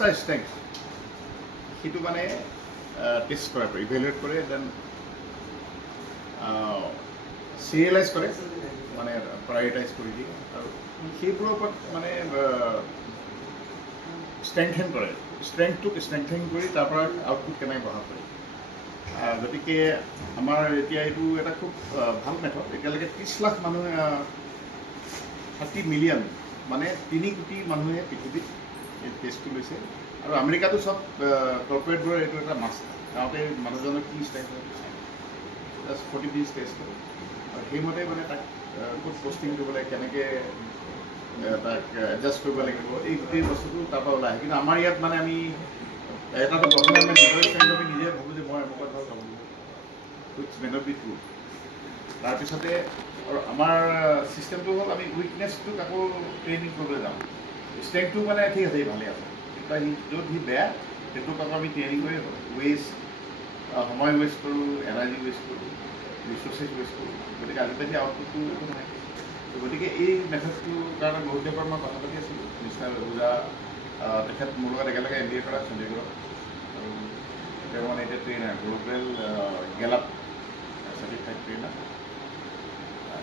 পাঁচটা ষ্ট্ৰেংথ সেইটো মানে টেষ্ট কৰাৰ পৰা ইভেলুৱেট কৰে দেন চিৰিয়েলাইজ কৰে মানে প্ৰায়ৰিটাইজ কৰি দিয়ে আৰু সেইবোৰৰ ওপৰত মানে ষ্ট্ৰেংথেন কৰে ষ্ট্ৰেংথটোক ষ্ট্ৰেংথেন কৰি তাৰ পৰা আউটপুট কেনেকৈ বঢ়াব পাৰি গতিকে আমাৰ এতিয়া এইটো এটা খুব ভাল মেথড এতিয়ালৈকে 30 লাখ মানুহে 30 মিলিয়ন মানে 3 কোটি মানুহে পৃথিৱীত এই টেষ্টটো লৈছে আৰু আমেৰিকাতো চব কৰ্পৰেটবোৰৰ এইটো এটা মাষ্ট গাঁৱতে মানুহজনৰ কি ষ্ট্ৰেংথ জাষ্ট 40 পিচ টেষ্ট কৰে আৰু সেইমতে মানে তাক ক'ত পষ্টিং কৰিব লাগে কেনেকৈ তাক এডজাষ্ট কৰিব লাগিব এই গোটেই বস্তুটো তাৰ পৰা ওলাই আহে কিন্তু আমাৰ ইয়াত মানে আমি এটাটো প্ৰথমে আমি নিজৰ ষ্ট্ৰেংথ আমি নিজে ভাবোঁ যে মই এনেকুৱা ভাল পাব which may not be true তাৰপিছতে আৰু আমাৰ ছিষ্টেমটো হ'ল আমি উইকনেছটোক আকৌ ট্ৰেইনিং কৰিবলৈ যাওঁ ষ্ট্ৰেংথটো মানে ঠিক আছে ভালেই আছে কিন্তু য'ত সি বেয়া সেইটোক আকৌ আমি ট্ৰেইনিং কৰি ৱেষ্ট সময় ৱেষ্ট কৰোঁ এনাৰ্জি ৱেষ্ট কৰোঁ ৰিচোৰ্চেছ ৱেষ্ট কৰোঁ গতিকে আজিকালি আউটপুটটো একো নহয় গতিকে এই মেথডটোৰ কাৰণে বহুত দেশৰ মই কথা পাতি আছিলোঁ মিষ্টাৰ ওজা তেখেত মোৰ লগত একেলগে MBA কৰা চণ্ডীগড়ত আৰু তেওঁ মানে এতিয়া ট্ৰেইনাৰ গ্ল'বেল গেলাপ চাৰ্টিফাইড ট্ৰেইনাৰ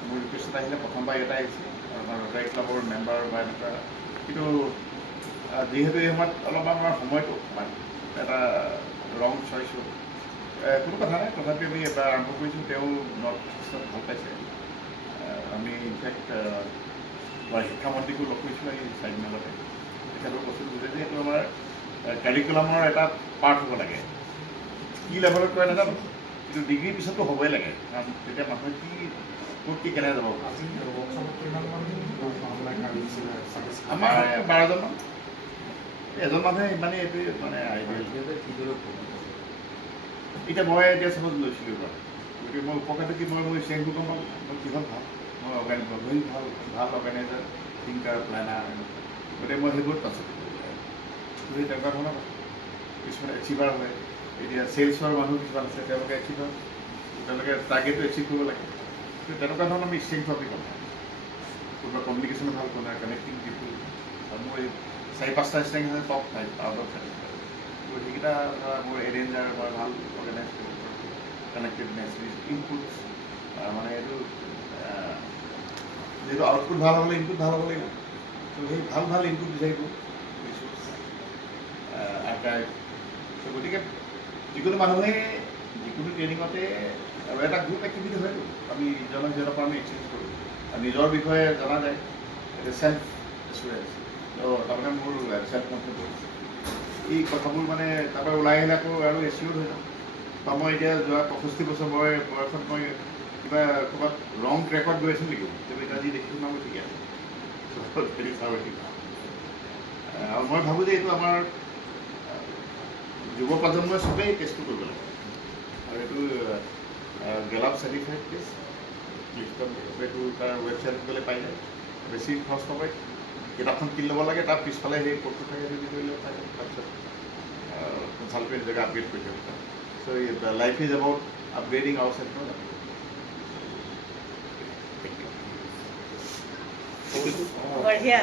মোৰ ৰিকুৱেষ্টত আহিলে প্ৰথমবাৰ এটা আহিছে আৰু আমাৰ ৰটাৰী ক্লাবৰ মেম্বাৰ বা এনেকুৱা কিন্তু যিহেতু এই সময়ত অলপমান আমাৰ সময়টো এটা ৰং চইচ হ'ল কোনো কথা নাই তথাপি আমি এটা আৰম্ভ কৰিছোঁ তেওঁ নৰ্থ ইষ্টত ভাল পাইছে আমি ইনফেক্ট শিক্ষামন্ত্ৰীকো লগ কৰিছোঁ এই চাৰিদিনতে তেখেতৰ বস্তুটো বুজে যে এইটো আমাৰ কাৰিকুলামৰ এটা পাৰ্ট হ'ব লাগে কি লেভেলত কৰে নাজানো কিন্তু ডিগ্ৰীৰ পিছততো হ'বই লাগে কাৰণ তেতিয়া মানুহে কি ক'ত কি কেনেকৈ যাব আমাৰ 12জনমান এজন মানুহে ইমানেই এইটোৱে মানে আইডিয়েল এতিয়া মই এতিয়া চাপ'জ লৈছিলোঁ বাৰু গতিকে মই উপকাৰটো কি মই ষ্ট্ৰেংথটো গম পাওঁ মই কিহত ভাল মই ভাল অৰ্গেনাইজাৰ থিংকাৰ প্লেনাৰ গতিকে মই সেইবোৰত পাইছোঁ গতিকে তেনেকুৱা ধৰণৰ কিছুমান এচিভাৰ হয় এতিয়া চেলছৰ মানুহ কিছুমান আছে তেওঁলোকে এচিভাৰ তেওঁলোকে টাৰ্গেটটো এচিভ কৰিব লাগে কিন্তু তেনেকুৱা ধৰণৰ আমি ষ্ট্ৰেংথ আমি গম পাওঁ কোনোবা কমিউনিকেশ্যন ভাল কোনোবা কানেক্টিং পিপুল আৰু মোৰ এই 4-5টা ষ্ট্ৰেংথ আছে টপ 5 আউট অফ 5 ত' সেইকেইটা মোৰ এৰেঞ্জাৰ মই ভাল অৰ্গেনাইজ কৰিব পাৰোঁ কানেক্টেডনেছ ইনপুটছ মানে এইটো যিহেতু আউটপুট ভাল হ'লে ইনপুট ভাল হ'ব লাগিব ত' সেই ভাল ইনপুট বিচাৰিব ৰিচোৰ্চ আৰ্কাইভ ত' গতিকে যিকোনো মানুহে যিকোনো ট্ৰেইনিঙতে আৰু এটা গ্ৰুপ এক্টিভিটি হয়তো আমি ইজনৰ সিজনৰ পৰা আমি এক্সচেঞ্জ কৰোঁ আৰু নিজৰ বিষয়ে জনা যায় এইটো চেল্ফ এচুৰেঞ্চ ত' তাৰমানে মোৰ চেল্ফ কনফিডেঞ্চ এই কথাবোৰ মানে তাৰপৰা ওলাই আহিলে আকৌ আৰু এচিয়'ৰ হৈ যাওঁ বা মই এতিয়া যোৱা 65 বছৰ বয়সত মই কিবা ক'ৰবাত ৰং ট্ৰেকত গৈ আছোঁ নেকি কিন্তু এতিয়া যি দেখিছোঁ মই ঠিকে আছে আৰু মই ভাবোঁ যে এইটো আমাৰ যুৱ প্ৰজন্মই চবেই টেষ্টটো কৰিব লাগে আৰু এইটো গেলাপ চাৰ্টিফাইড টেষ্ট লিষ্টত এইটো তাৰ ৱেবছাইটত গ'লে পাই যায় বেছি খৰচ নকৰে কিতাপখন কিনি ল'ব লাগে তাৰ পিছফালে সেই ক'ডটো থাকে যদি কৰি ল'ব থাকে তাৰপিছত কনচাল্টেণ্ট জেগা আপগ্ৰেড কৰি দিব পাৰে so' life is about upgrading our self बढ़िया